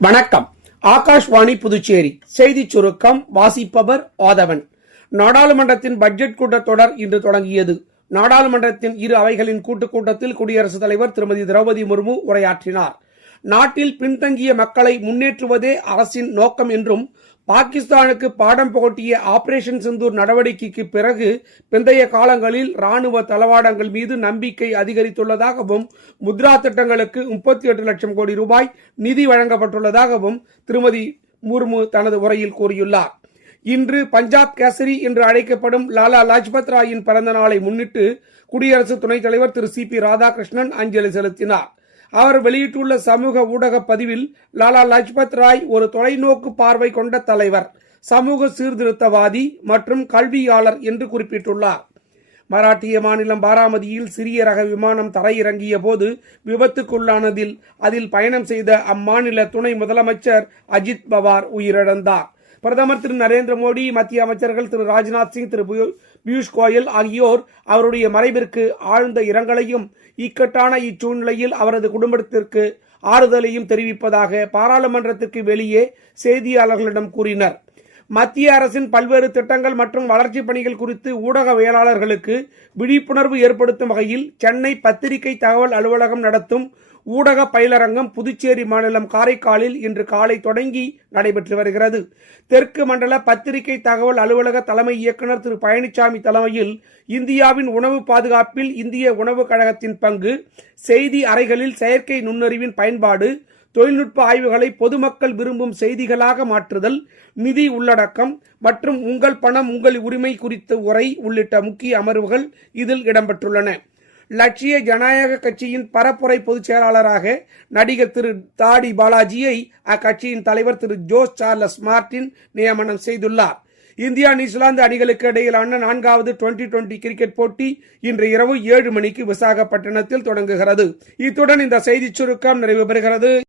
வணக்கம். ஆகாஷ்வாணி புதுச்சேரி செய்திச் சுருக்கம் வாசிப்பவர் ஆதவன். நாடாளுமன்றத்தின் பட்ஜெட் கூட்டத்தொடர் இன்று தொடங்கியது. நாடாளுமன்றத்தின் இரு அவைகளின் கூட்டத்தில் குடியரசுத் தலைவர் திருமதி திரௌபதி முர்மு உரையாற்றினார். நாட்டில் பின்தங்கிய மக்களை முன்னேற்றுவதே அரசின் நோக்கம் என்றும், பாகிஸ்தானுக்கு பாடம் புகட்டிய ஆபரேஷன் சிந்தூர் நடவடிக்கைக்கு பிறகு பிந்தைய காலங்களில் ராணுவ தளவாடங்கள் மீது நம்பிக்கை அதிகரித்துள்ளதாகவும், முத்ரா திட்டங்களுக்கு 38 லட்சம் கோடி ரூபாய் நிதி வழங்கப்பட்டுள்ளதாகவும் திருமதி முர்மு தனது உரையில் கூறியுள்ளார். இன்று பஞ்சாப் கேசரி என்று அழைக்கப்படும் லாலா லஜ்பத் ராயின் பிறந்த நாளை முன்னிட்டு குடியரசு துணைத் தலைவர் திரு சி.பி. ராதாகிருஷ்ணன் அஞ்சலி செலுத்தினார். அவர் வெளியிட்டுள்ள சமூக ஊடக பதிவில், லாலா லஜ்பத் ராய் ஒரு தொலைநோக்கு பார்வை கொண்ட தலைவர், சமூக சீர்திருத்தவாதி மற்றும் கல்வியாளர் என்று குறிப்பிட்டுள்ளார். மராட்டிய மாநிலம் பாராமதியில் சிறிய ரக விமானம் தரையிறங்கிய போது விபத்துக்குள்ளானதில் அதில் பயணம் செய்த அம்மாநில துணை முதலமைச்சர் அஜித் பவார் உயிரிழந்தார். பிரதமர் திரு நரேந்திர மோடி, மத்திய அமைச்சர்கள் திரு ராஜ்நாத் சிங், திரு பியூஷ் கோயல் ஆகியோர் அவருடைய மறைவிற்கு ஆழ்ந்த இரங்கலையும், இக்கட்டான இச்சூழ்நிலையில் அவரது குடும்பத்திற்கு ஆறுதலையும் தெரிவிப்பதாக பாராளுமன்றத்திற்கு வெளியே செய்தியாளர்களிடம் கூறினர். மத்திய அரசின் பல்வேறு திட்டங்கள் மற்றும் வளர்ச்சிப் பணிகள் குறித்து ஊடகவியலாளர்களுக்கு விழிப்புணர்வு ஏற்படுத்தும் வகையில் சென்னை பத்திரிகை தகவல் அலுவலகம் நடத்தும் ஊடக பயிலரங்கம் புதுச்சேரி மாநிலம் காரைக்காலில் இன்று காலை தொடங்கி நடைபெற்று வருகிறது. தெற்கு மண்டல பத்திரிகை தகவல் அலுவலக தலைமை இயக்குநர் திரு பழனிசாமி தலைமையில் இந்தியாவின் உணவு பாதுகாப்பில் இந்திய உணவு கழகத்தின் பங்கு, செய்தி அறைகளில் செயற்கை நுண்ணறிவின் பயன்பாடு, தொழில்நுட்ப ஆய்வுகளை பொதுமக்கள் விரும்பும் செய்திகளாக மாற்றுதல், நிதி உள்ளடக்கம் மற்றும் உங்கள் பணம் உங்கள் உரிமை குறித்த உரை உள்ளிட்ட முக்கிய அமர்வுகள் இதில் இடம்பெற்றுள்ளன. லட்சிய ஜனநாயக கட்சியின் பரப்புரை பொதுச் செயலாளராக நடிகர் திரு தாடி பாலாஜியை அக்கட்சியின் தலைவர் திரு ஜோஸ் சார்லஸ் மார்டின் நியமனம் செய்துள்ளார். இந்தியா நியூசிலாந்து அணிகளுக்கு இடையிலான 4வது டுவெண்டி கிரிக்கெட் போட்டி இன்று இரவு 7 மணிக்கு விசாகப்பட்டினத்தில் தொடங்குகிறது. இத்துடன் இந்த செய்திச் சுருக்கம் நிறைவு பெறுகிறது.